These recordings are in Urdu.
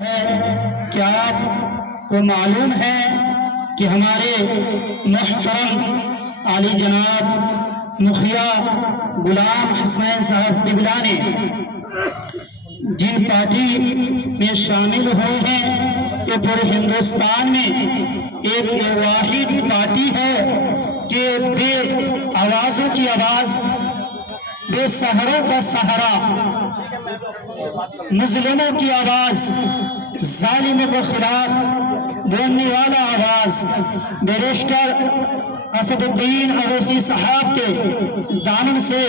کیا آپ کو معلوم ہے کہ ہمارے محترم عالی جناب مخیا غلام حسنین صاحب قبلہ نے جن پارٹی میں شامل ہوئے ہیں کہ پورے ہندوستان میں ایک واحد پارٹی ہے کہ بے آوازوں کی آواز، بے سہروں کا سہرا، مظلوموں کی آواز، ظالموں کے خلاف بولنے والا آواز بیرسٹر اسد الدین اویسی صاحب کے دامن سے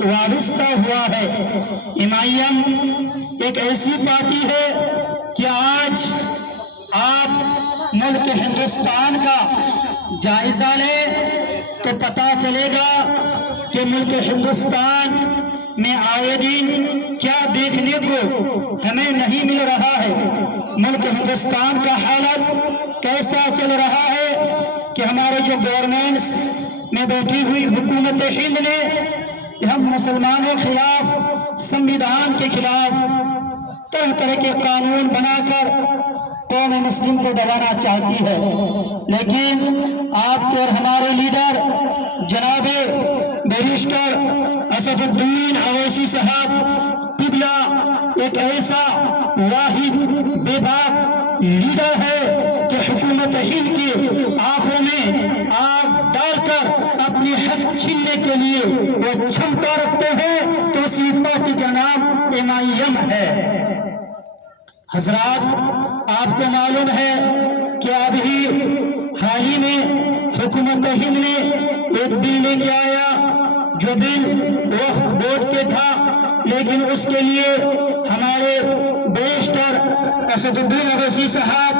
وابستہ ہوا ہے۔ امائیم ایک ایسی پارٹی ہے کہ آج آپ ملک ہندوستان کا جائزہ لیں تو پتہ چلے گا کہ ملک ہندوستان میں آئے دن کیا دیکھنے کو ہمیں نہیں مل رہا ہے۔ ملک ہندوستان کا حالت کیسا چل رہا ہے کہ ہمارے جو گورنمنٹس میں بیٹھی ہوئی حکومت ہند نے ہم مسلمانوں کے خلاف، سنویدھان کے خلاف طرح طرح کے قانون بنا کر قوم مسلم کو دبانا چاہتی ہے، لیکن آپ کے اور ہمارے لیڈر جناب بیرسٹر اسد الدین اویسی صاحب قبلہ ایک ایسا واحد بے باک لیڈر ہے کہ حکومت ہند کی آنکھوں میں آگ ڈال کر اپنی حق چھیننے کے لیے وہ چھمٹا رکھتے ہیں، تو اسی پارٹی کا نام امائیم ہے۔ حضرات، آپ کو معلوم ہے کہ ابھی حال ہی میں حکومت ہند نے ایک بل لے کے آیا جو بل ووٹ کے تھا، لیکن اس کے لیے ہمارے بیرسٹر اسد الدین اویسی صاحب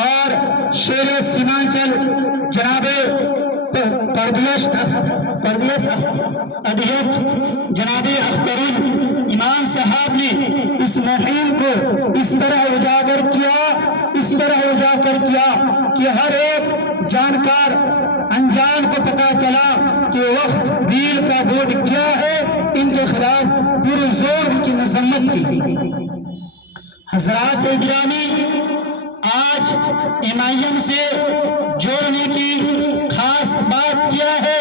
اور شیر سیمانچل جناب پردیش ادھیکش جناب اختر امام صاحب نے اس مہم کو اس طرح اجاگر کیا کہ ہر ایک جانکار انجان کو پتا چلا کہ وقت بیل کا ووٹ کیا ہے، ان کے خلاف پرزور کی مذمت کی۔ حضرات گرامی، آج امائیم سے جوڑنے کی خاص بات کیا ہے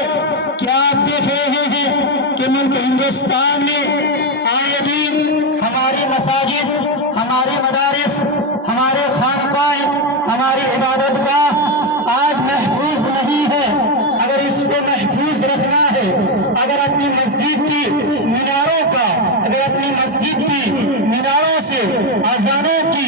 کہ آپ دیکھ رہے ہیں کہ ملک ہندوستان میں آئے دن ہماری مساجد، ہمارے مدارس، ہمارے خانقاہ، ہماری عبادت گاہ آج محفوظ نہیں ہے۔ اگر اس کو محفوظ رکھنا ہے، اگر اپنی مسجد کی میناروں کا، اگر اپنی مسجد کی میناروں سے اذانوں کی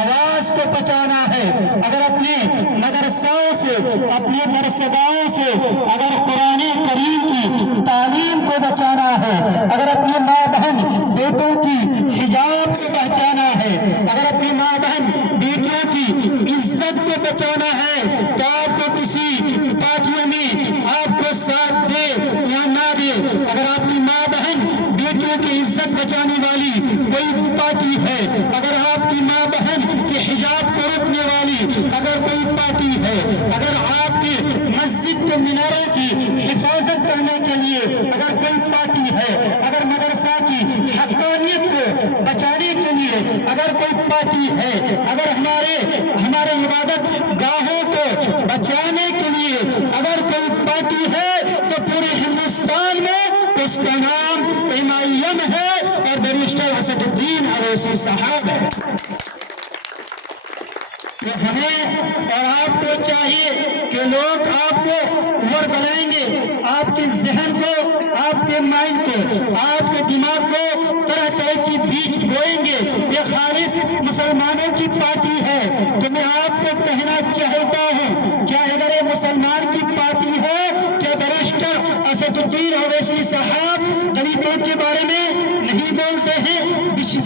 آواز کو بچانا ہے، اگر اپنے مدرسوں سے، اپنے درسگاہوں سے اگر قرآن کریم کی تعلیم کو بچانا ہے، اگر اپنی ماں بہن بیٹوں کی حجاب کو بچانا ہے، اگر اپنی ماں بہن بیٹیوں کی عزت کو بچانا ہے، تو آپ کو کسی پارٹیوں میں آپ کو ساتھ دے یا نہ دے، اگر آپ کی ماں بہن بیٹیوں کی عزت بچانے والی کوئی پارٹی ہے، اگر آپ کی ماں بہن کے حجاب کو روکنے والی اگر کوئی پارٹی ہے، اگر آپ کی مسجد کے میناروں کی حفاظت کرنے کے لیے اگر کوئی پارٹی ہے، اگر مدرسہ کی حقانیت کو بچانے کے لیے اگر کوئی پارٹی ہے، اگر ہمارے عبادت گاہوں کو بچانے کے لیے اگر کوئی پارٹی ہے، تو پورے ہندوستان میں اس کا نام امائیم ہے اور بیرسٹر اسد الدین اویسی صاحب ہے۔ ہمیں اور آپ کو چاہیے کہ لوگ آپ کو ورگلائیں گے، آپ کے ذہن کو، آپ کے مائنڈ کو، آپ کے دماغ کو طرح طرح کی بیج بوئیں گے، یہ خالص مسلمانوں کی پارٹی ہے۔ تو میں آپ کو کہنا چاہتا ہوں، کیا اگر یہ مسلمان کی پارٹی ہے، کیا بیرسٹر اسد الدین اویسی صاحب دلتوں کے بارے میں نہیں بولتے ہیں،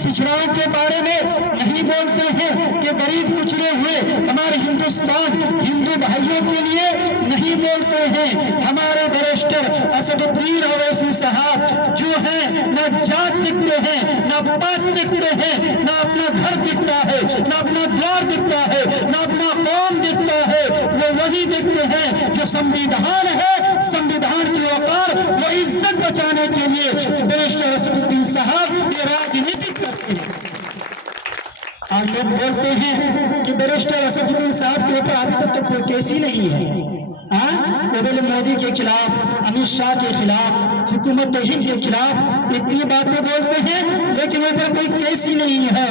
پچھڑاؤں کے بارے میں نہیں بولتے ہیں، کہ غریب کچلے ہوئے ہمارے ہندوستان ہندو بھائیوں کے لیے نہیں بولتے ہیں؟ ہمارے بیرسٹر اسد الدین اویسی صاحب جو ہیں، نہ جات دکھتے ہیں، نہ پات دکھتے ہیں، نہ اپنا گھر دکھتا ہے، نہ اپنا دوار دکھتا ہے، نہ اپنا قوم دکھتا ہے، وہ وہی دکھتے ہیں جو سنویدھان ہے، سنویدھان کی وقار وہ عزت بچانے کے لیے بیرسٹر اسد الدین صاحب یہ راجنیتی کرتے ہیں۔ لوگ بولتے ہیں کہ بیرسٹر اسد الدین صاحب کے اوپر ابھی تک تو کوئی کیس ہی نہیں ہے، وہ بولے مودی کے خلاف، امت شاہ کے خلاف، حکومت ہند کے خلاف اتنی باتیں بولتے ہیں لیکن اوپر کوئی کیس ہی نہیں ہے۔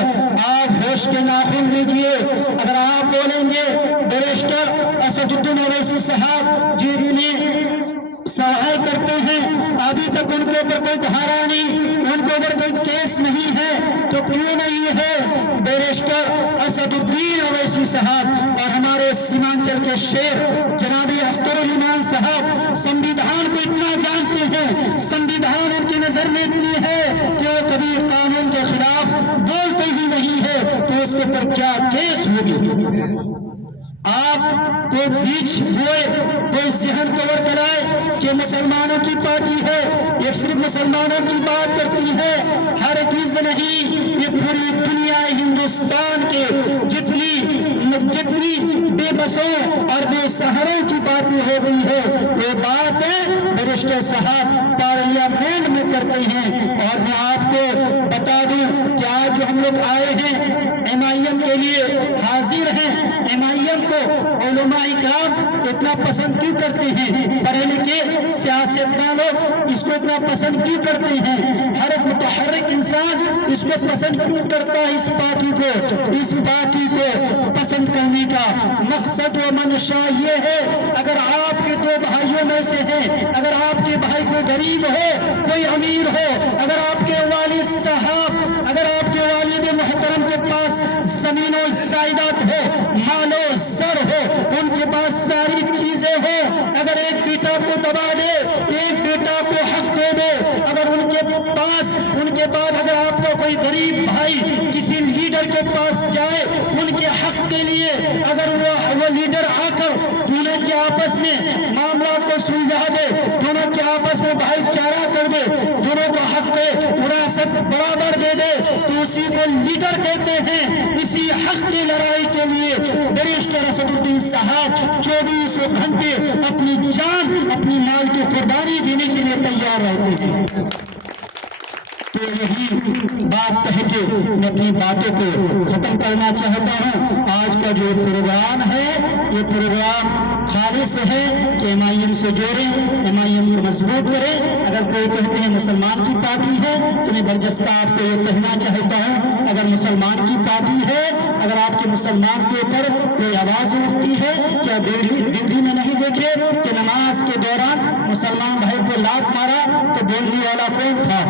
آپ ہوش کے ناخن لیجئے، اگر آپ بولیں گے بیرسٹر اسد الدین اویسی صاحب جو اتنے سہائے کرتے ہیں ابھی تک ان کے اوپر کوئی دھارا نہیں، ان کے اوپر کوئی کیس نہیں ہے، تو کیوں نہیں ہے بیرسٹر اسد الدین اویسی صاحب اور ہمارے سیمانچل کے شیر جناب اختر الایمان صاحب سنویدھان کو اتنا جانتے ہیں، سنویدھان ان کی نظر میں اتنی ہے کہ وہ کبھی قانون کے خلاف بولتے ہی نہیں ہے، تو اس کے پر کیا کیس ہوگی؟ آپ کو بیچ ہوئے کوئی ذہن کور کرائے کہ مسلمانوں کی پارٹی ہے، یہ صرف مسلمانوں کی بات کرتی ہے، ہرگز نہیں، یہ پوری دنیا ہندوستان کے جتنی بے بسوں اور بے سہاروں کی باتیں ہو گئی ہے، وہ بات بیرسٹر صاحب پارلیمنٹ میں کرتے ہیں۔ اور میں آپ کو بتا دوں کہ آج جو ہم لوگ آئے ہیں ایم آئی ایم کے لیے حاضر ہیں، ایم آئی ایم کو علماء اکرام اتنا پسند کیوں کرتے ہیں، پڑھے لکھے سیاستدان لوگ اس کو اتنا پسند کیوں کرتے ہیں، ہر ایک متحرک انسان اس کو پسند کیوں کرتا ہے؟ اس پارٹی کو پسند کرنے کا مقصد و منشا یہ ہے، اگر آپ کے دو بھائیوں میں سے ہیں، اگر آپ کے بھائی کوئی غریب ہو، کوئی امیر ہو، اگر آپ کے والد صاحب، اگر آپ کے والد محترم کے پاس زمین و جائیداد ہو، مال و زر ہو، ان کے پاس ساری چیزیں ہو، اگر ایک بیٹا کو دبا دے، ایک بیٹا کو حق دے دے، اگر ان کے بعد اگر آپ کو کوئی غریب بھائی کسی لیڈر کے پاس جائے ان کے حق کے لیے، اگر وہ لیڈر آ کر دونوں کے آپس میں معاملات کو سلجھا دے، دونوں کے آپس میں بھائی چارہ کر دے، دونوں کو حق وراثت برابر دے دے، تو اسی کو لیڈر کہتے ہیں۔ اسی حق کی لڑائی کے لیے بیرسٹر اسد الدین صاحب 24 گھنٹے اپنی جان، اپنی مال کی قربانی دینے کے لیے تیار رہتے ہیں۔ تو یہی بات کہہ کے میں اپنی باتوں کو ختم کرنا چاہتا ہوں۔ آج کا جو پروگرام ہے یہ پروگرام خالص ہے کہ ایم آئی ایم سے جوڑیں، ایم آئی ایم کو مضبوط کریں۔ اگر کوئی کہتے ہیں مسلمان کی پارٹی ہے تو میں برجستہ آپ کو یہ کہنا چاہتا ہوں، اگر مسلمان کی پارٹی ہے، اگر آپ کے مسلمان کے اوپر کوئی آواز اٹھتی ہے، کیا دلی میں نہیں دیکھے کہ نماز کے دوران مسلمان بھائی کو لات مارا تو بولنے والا کون تھا؟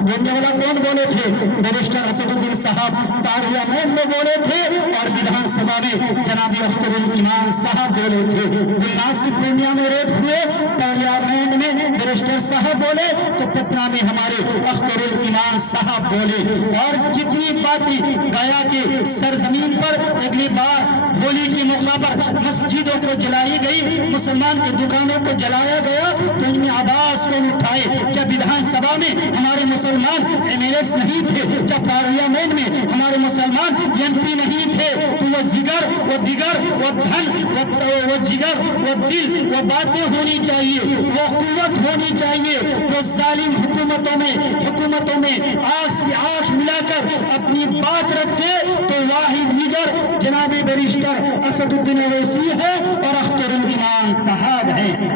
بولنے والا کون بولے تھے؟ بیرسٹر اسد الدین صاحب پارلیمنٹ میں بولے تھے اور ویدھان سبھا میں جناب اختر الایمان صاحب بولے تھے۔ گلناس کی پورنیا میں ریپ ہوئے، پارلیمنٹ میں بیرسٹر صاحب بولے تو پٹنہ میں ہمارے اختر الایمان صاحب بولے۔ اور جتنی باتیں گیا کے سرزمین پر اگلی بار ہولی کے موقع پر مسجدوں کو جلائی گئی، مسلمان کی دکانوں کو جلایا گیا، تو ان میں آواز کون اٹھائے؟ کیا ویدھان سبھا میں ہمارے مسلمان ایم ایل ایس نہیں تھے؟ کیا پارلیمنٹ میں ہمارے مسلمان ایم پی نہیں تھے؟ تو وہ جگر، وہ دیگر، وہ دھن، وہ جگر، وہ دل، وہ باتیں ہونی چاہیے، وہ قوت ہونی چاہیے۔ وہ ظالم حکومتوں میں آنکھ سے آنکھ ملا کر اپنی بات رکھتے تو واحد لیڈر جناب بیرسٹر اسد الدین اویسی ہے اور اختر الایمان صاحب ہیں۔